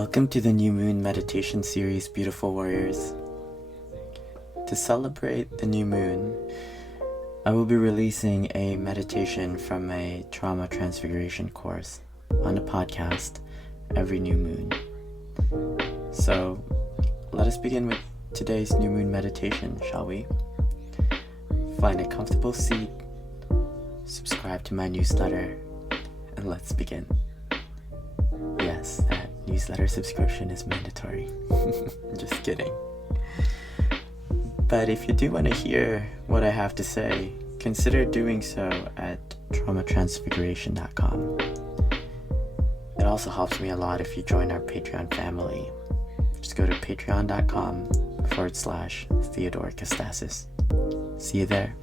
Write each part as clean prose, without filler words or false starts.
Welcome to the New Moon Meditation Series, beautiful warriors. To celebrate the new moon, I will be releasing a meditation from a trauma transfiguration course on a podcast every new moon. So let us begin with today's new moon meditation, shall we? Find a comfortable seat, subscribe to my newsletter, and let's begin. Yes, that newsletter subscription is mandatory. Just kidding. But if you do want to hear what I have to say, consider doing so at traumatransfiguration.com. It also helps me a lot if you join our Patreon family. Just go to patreon.com/Theodore Castasis. See you there.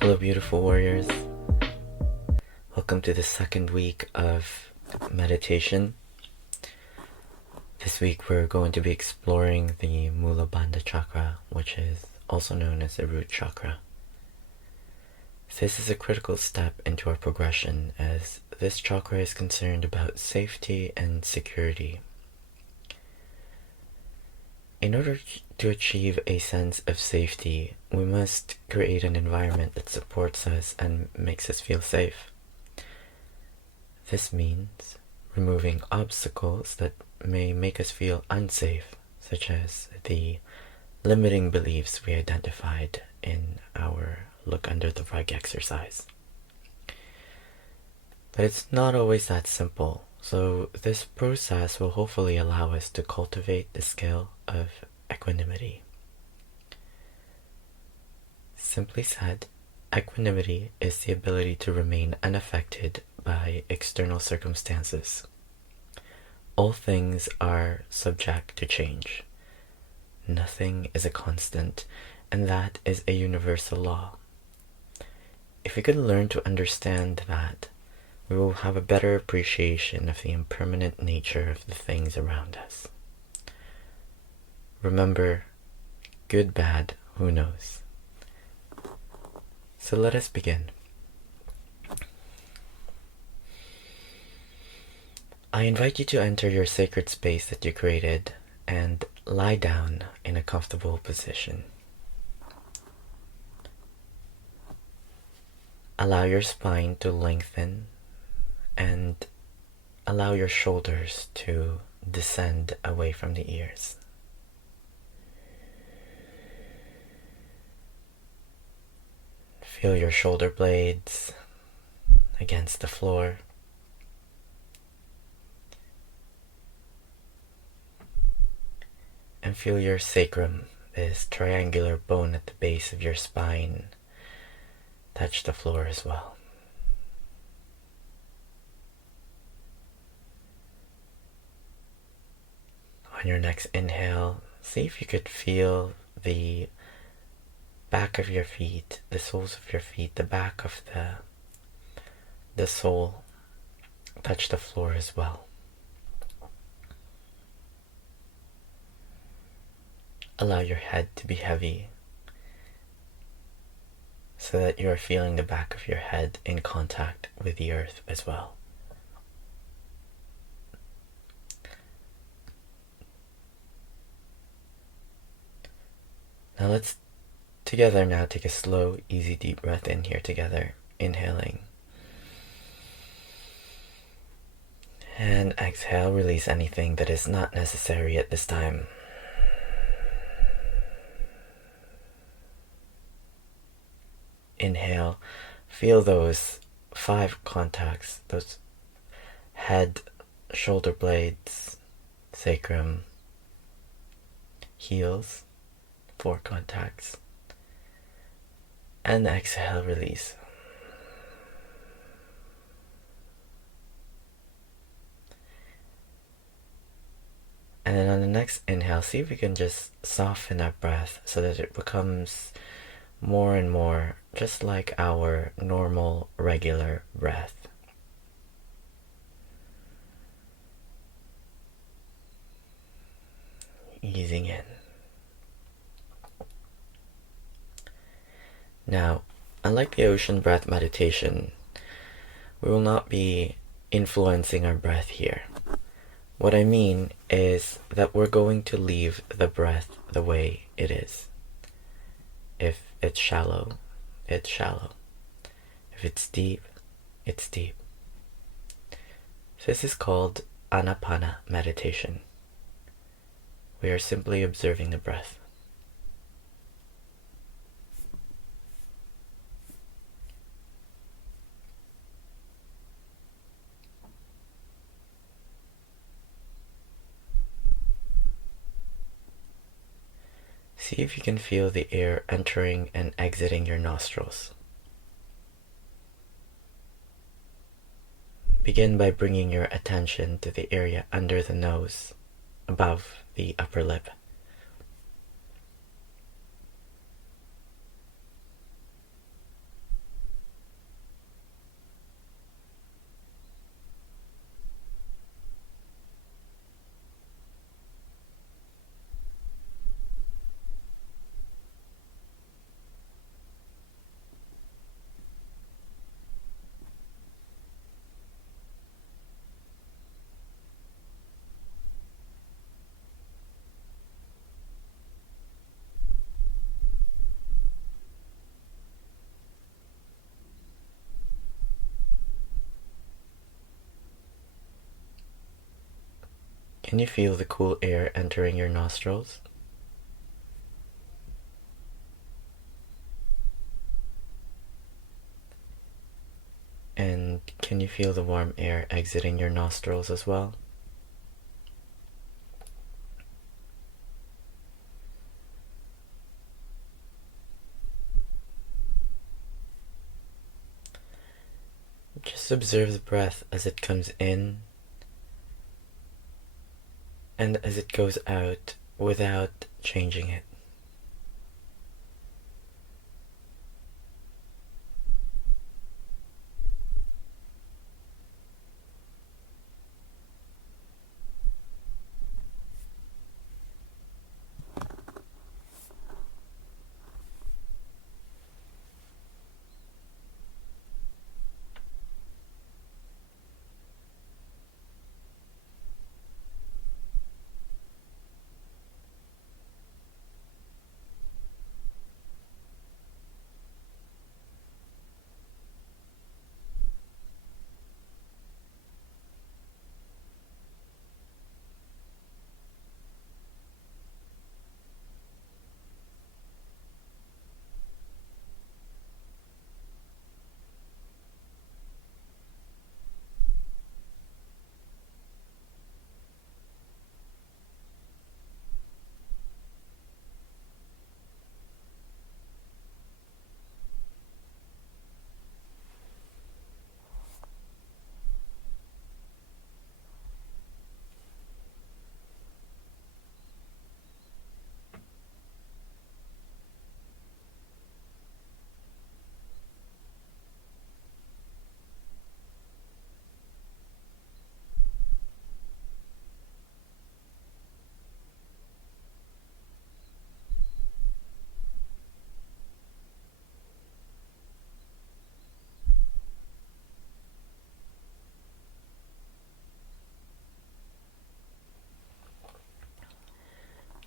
Hello, beautiful warriors. Welcome to the second week of meditation. This week we're going to be exploring the Moolabandha chakra, which is also known as the root chakra. This is a critical step into our progression, as this chakra is concerned about safety and security. In order to achieve a sense of safety, we must create an environment that supports us and makes us feel safe. This means removing obstacles that may make us feel unsafe, such as the limiting beliefs we identified in our look under the rug exercise. But it's not always that simple, so this process will hopefully allow us to cultivate the skill of equanimity. Simply said, equanimity is the ability to remain unaffected by external circumstances. All things are subject to change. Nothing is a constant, and that is a universal law. If we could learn to understand that, we will have a better appreciation of the impermanent nature of the things around us. Remember, good, bad, who knows? So let us begin. I invite you to enter your sacred space that you created and lie down in a comfortable position. Allow your spine to lengthen and allow your shoulders to descend away from the ears. Feel your shoulder blades against the floor. And feel your sacrum, this triangular bone at the base of your spine, touch the floor as well. On your next inhale, see if you could feel the back of your feet, the soles of your feet, the back of the sole touch the floor as well. Allow your head to be heavy so that you are feeling the back of your head in contact with the earth as well. Now let's together now take a slow, easy, deep breath in here together, inhaling. And exhale, release anything that is not necessary at this time. Inhale, feel those 5 contacts, those head, shoulder blades, sacrum, heels, 4 contacts. And exhale, release. And then on the next inhale, see if we can just soften our breath so that it becomes more and more just like our normal, regular breath. Easing in. Now, unlike the ocean breath meditation, we will not be influencing our breath here. What I mean is that we're going to leave the breath the way it is. If it's shallow, it's shallow. If it's deep, it's deep. This is called Anapana meditation. We are simply observing the breath. See if you can feel the air entering and exiting your nostrils. Begin by bringing your attention to the area under the nose, above the upper lip. Can you feel the cool air entering your nostrils? And can you feel the warm air exiting your nostrils as well? Just observe the breath as it comes in and as it goes out without changing it.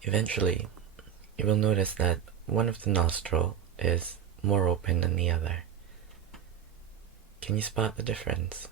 Eventually, you will notice that one of the nostril is more open than the other. Can you spot the difference?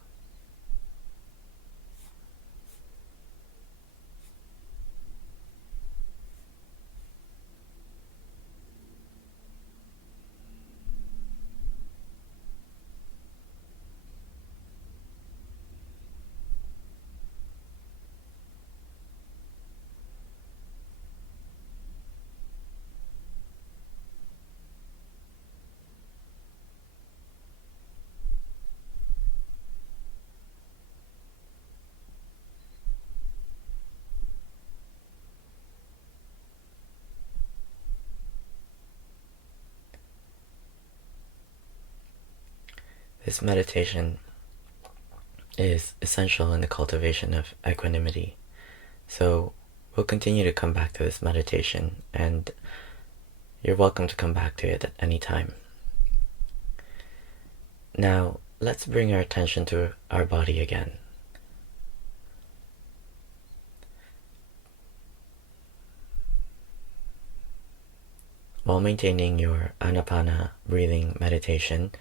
This meditation is essential in the cultivation of equanimity. So we'll continue to come back to this meditation, and you're welcome to come back to it at any time. Now, let's bring our attention to our body again. while maintaining your Anapana breathing meditation,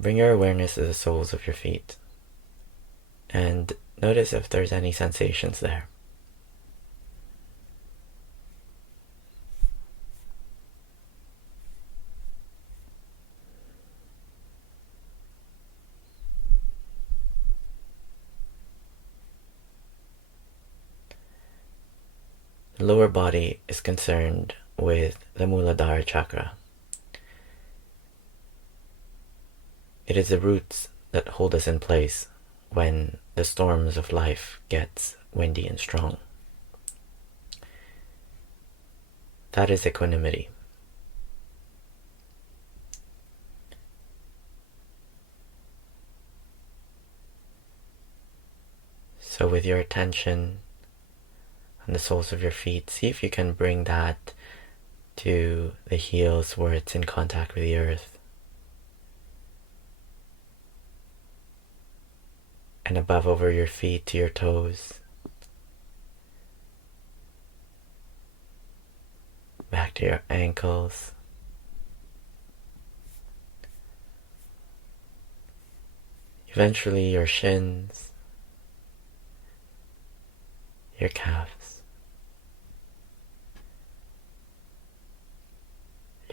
bring your awareness to the soles of your feet and notice if there's any sensations there. The lower body is concerned with the Muladhara chakra. It is the roots that hold us in place when the storms of life gets windy and strong. That is equanimity. So with your attention on the soles of your feet, see if you can bring that to the heels where it's in contact with the earth. And above over your feet to your toes. Back to your ankles. Eventually your shins. Your calves.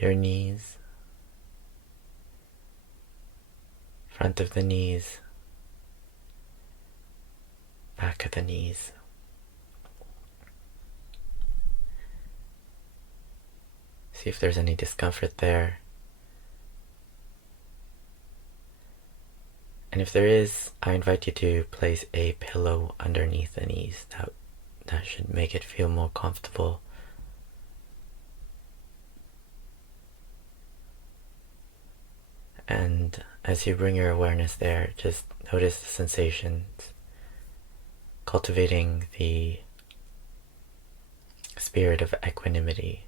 Your knees. Front of the knees. Back of the knees. See if there's any discomfort there. And if there is, I invite you to place a pillow underneath the knees. That should make it feel more comfortable. And as you bring your awareness there, just notice the sensations, cultivating the spirit of equanimity.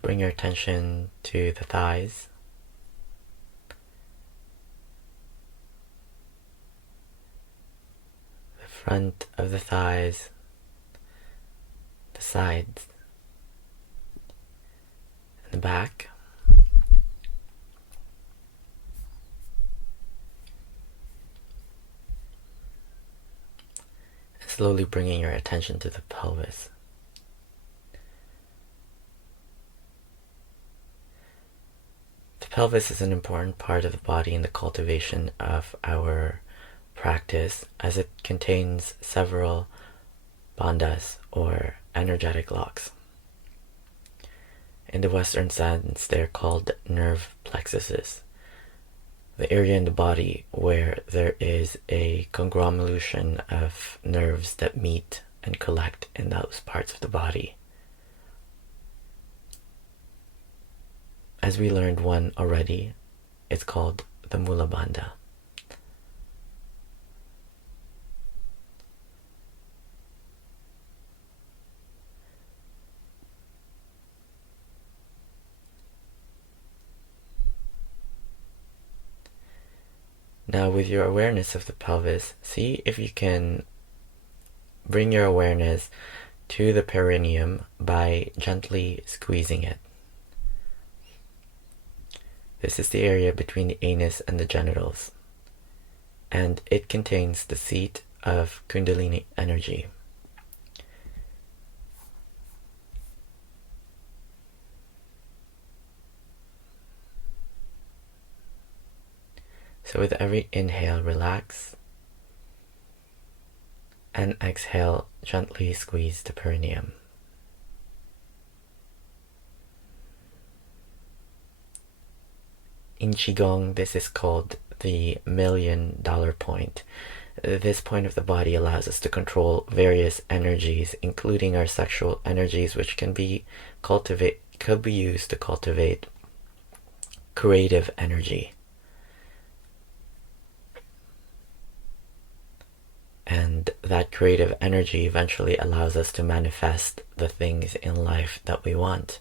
Bring your attention to the thighs. The front of the thighs, the sides, and the back. And slowly bringing your attention to the pelvis. The pelvis is an important part of the body in the cultivation of our practice, as it contains several bandhas or energetic locks. In the Western sense, they're called nerve plexuses, the area in the body where there is a conglomeration of nerves that meet and collect in those parts of the body. As we learned one already, it's called the Moolabandha. Now with your awareness of the pelvis, see if you can bring your awareness to the perineum by gently squeezing it. This is the area between the anus and the genitals, and it contains the seat of Kundalini energy. So with every inhale, relax, and exhale, gently squeeze the perineum. In Qigong, this is called the $1 million point. This point of the body allows us to control various energies, including our sexual energies, which could be used to cultivate creative energy. And that creative energy eventually allows us to manifest the things in life that we want.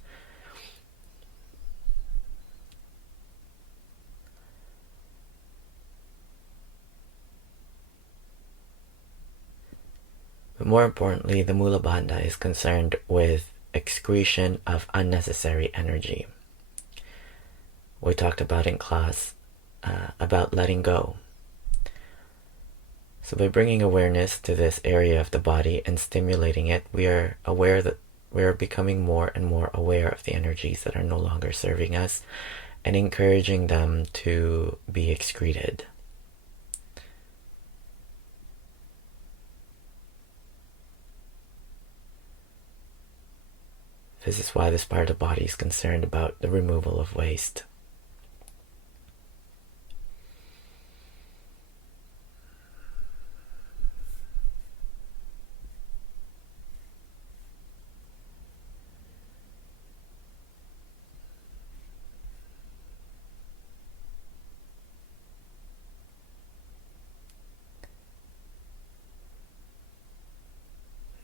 But more importantly, the Moolabandha is concerned with excretion of unnecessary energy. We talked about in class about letting go. So by bringing awareness to this area of the body and stimulating it, we are aware that we are becoming more and more aware of the energies that are no longer serving us and encouraging them to be excreted. This is why this part of the body is concerned about the removal of waste.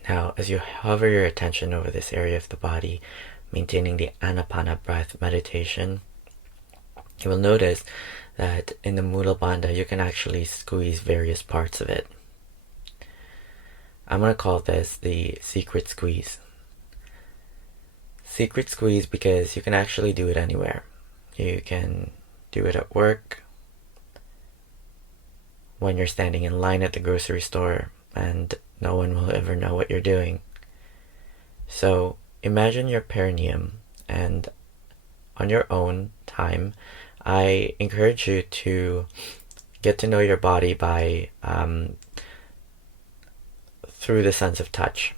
Now, as you hover your attention over this area of the body, maintaining the Anapana breath meditation, you will notice that in the Moolabandha you can actually squeeze various parts of it. I'm going to call this the secret squeeze. Secret squeeze because you can actually do it anywhere. You can do it at work, when you're standing in line at the grocery store, and no one will ever know what you're doing. So imagine your perineum, and on your own time, I encourage you to get to know your body by through the sense of touch.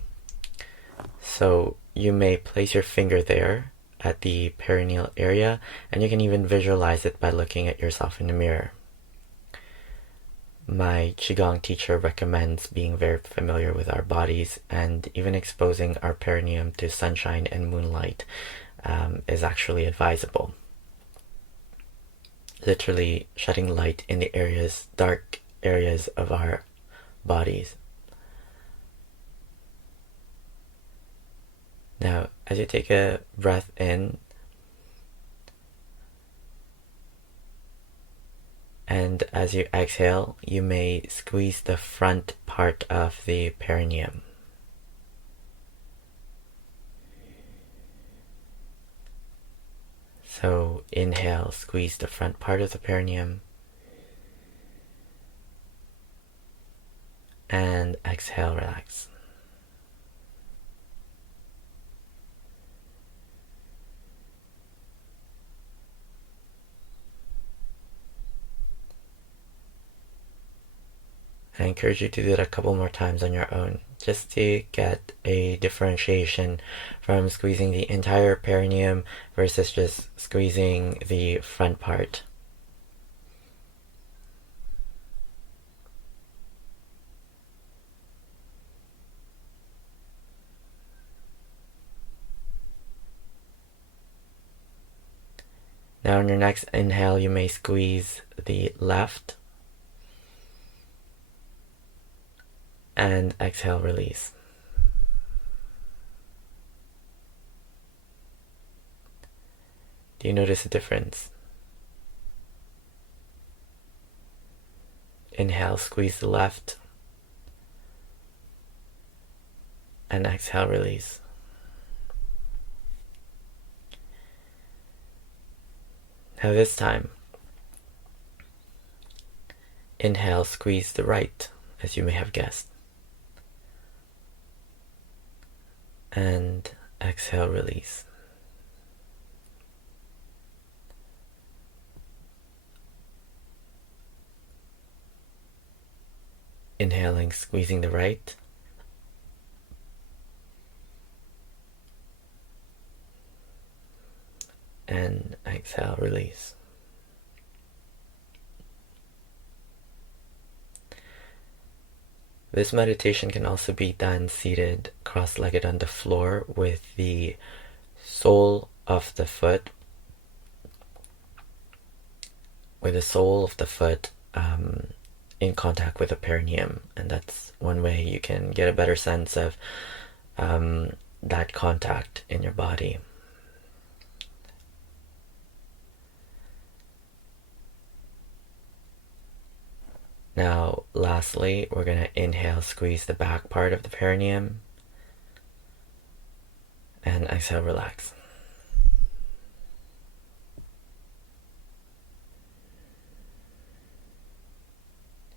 So you may place your finger there at the perineal area, and you can even visualize it by looking at yourself in the mirror. My Qigong teacher recommends being very familiar with our bodies, and even exposing our perineum to sunshine and moonlight is actually advisable. Literally shedding light in the dark areas of our bodies. Now, as you take a breath in, and as you exhale, you may squeeze the front part of the perineum. So inhale, squeeze the front part of the perineum, and exhale, relax. I encourage you to do that a couple more times on your own, just to get a differentiation from squeezing the entire perineum versus just squeezing the front part. Now on your next inhale, you may squeeze the left, and exhale, release. Do you notice a difference? Inhale, squeeze the left, and exhale, release. Now this time, inhale, squeeze the right, as you may have guessed. And exhale, release. Inhaling, squeezing the right. And exhale, release. This meditation can also be done seated cross-legged on the floor with the sole of the foot, in contact with the perineum, and that's one way you can get a better sense of that contact in your body. Now, lastly, we're going to inhale, squeeze the back part of the perineum, and exhale, relax.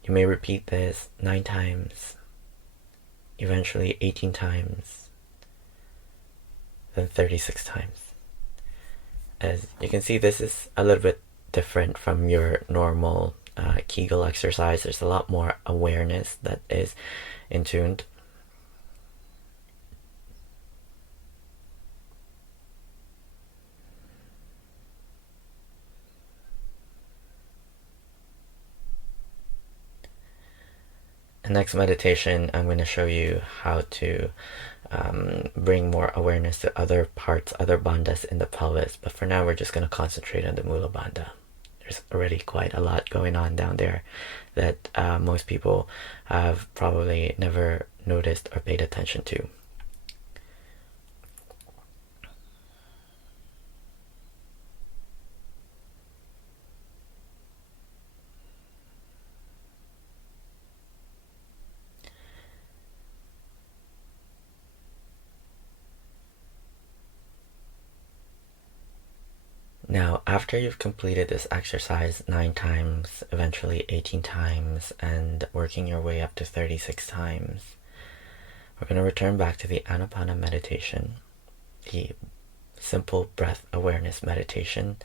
You may repeat this 9 times, eventually 18 times, then 36 times. As you can see, this is a little bit different from your normal Kegel exercise. There's a lot more awareness that is in tuned. The next meditation, I'm going to show you how to bring more awareness to other parts, other bandhas in the pelvis. But for now, we're just going to concentrate on the Moolabandha. There's already quite a lot going on down there that most people have probably never noticed or paid attention to. Now, after you've completed this exercise 9 times, eventually 18 times, and working your way up to 36 times, we're going to return back to the Anapana meditation, the simple breath awareness meditation,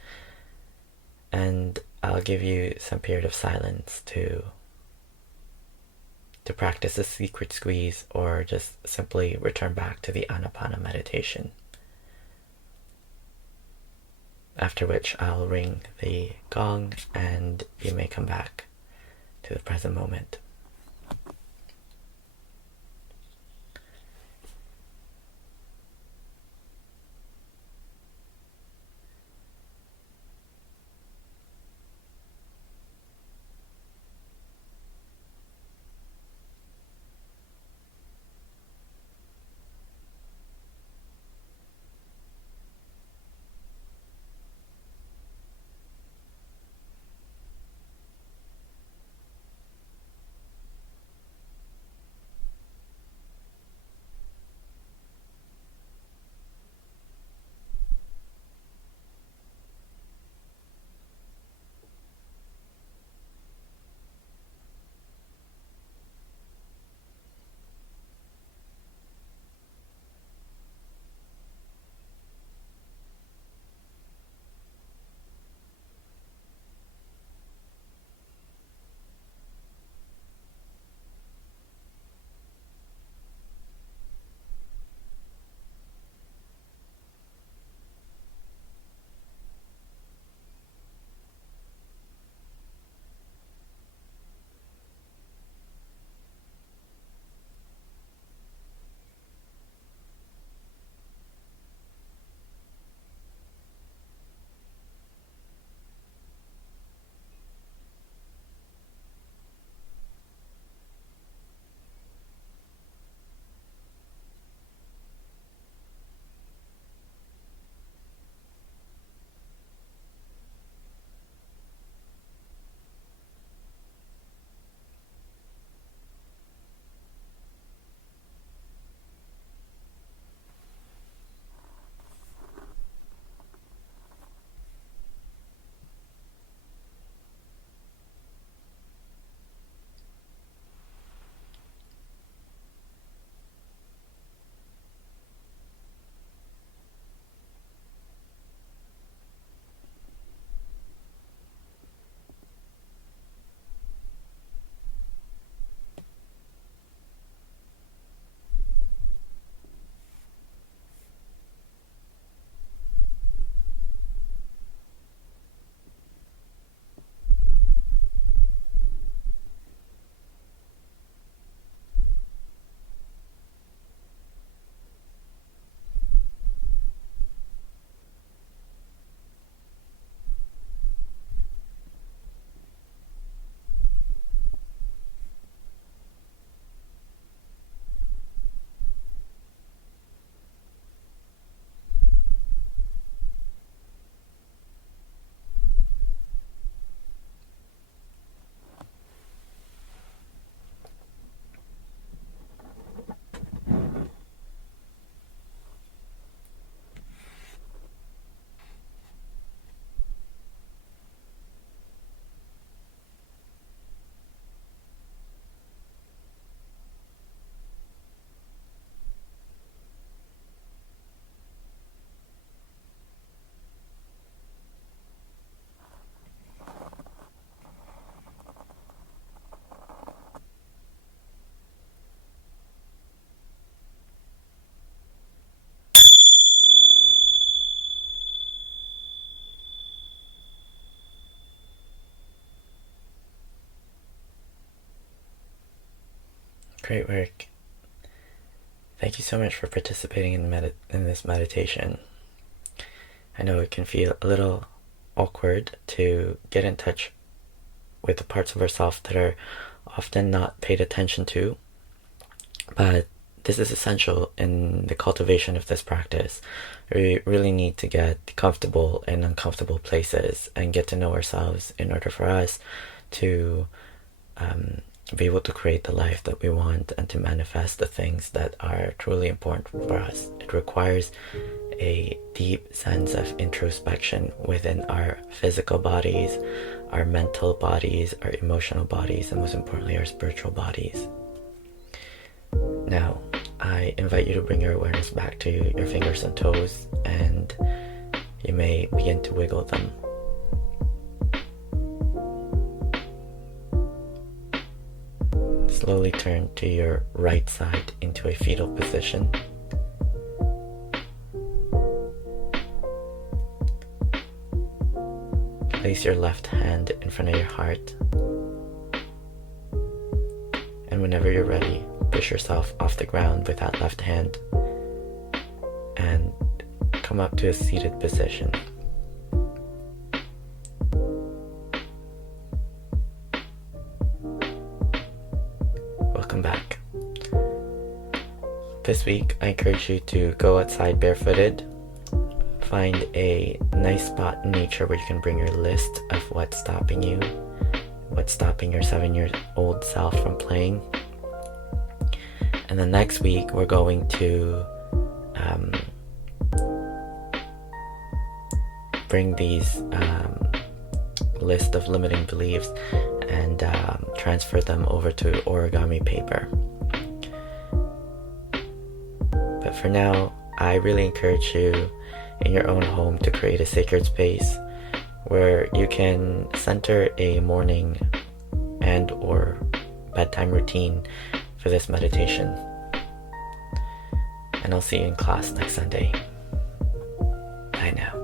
and I'll give you some period of silence to practice a secret squeeze or just simply return back to the Anapana meditation. After which I'll ring the gong and you may come back to the present moment. Great work. Thank you so much for participating in this meditation. I know it can feel a little awkward to get in touch with the parts of ourselves that are often not paid attention to, but this is essential in the cultivation of this practice. We really need to get comfortable in uncomfortable places and get to know ourselves in order for us to be able to create the life that we want and to manifest the things that are truly important for us. It requires a deep sense of introspection within our physical bodies, our mental bodies, our emotional bodies, and most importantly, our spiritual bodies. Now, I invite you to bring your awareness back to your fingers and toes, and you may begin to wiggle them. Slowly turn to your right side into a fetal position. Place your left hand in front of your heart. And whenever you're ready, push yourself off the ground with that left hand and come up to a seated position. Welcome back. This week, I encourage you to go outside barefooted. Find a nice spot in nature where you can bring your list of what's stopping you, what's stopping your 7-year-old self from playing. And then next week, we're going to bring these list of limiting beliefs and transfer them over to origami paper. But for now, I really encourage you in your own home to create a sacred space where you can center a morning and or bedtime routine for this meditation. And I'll see you in class next Sunday. Bye now.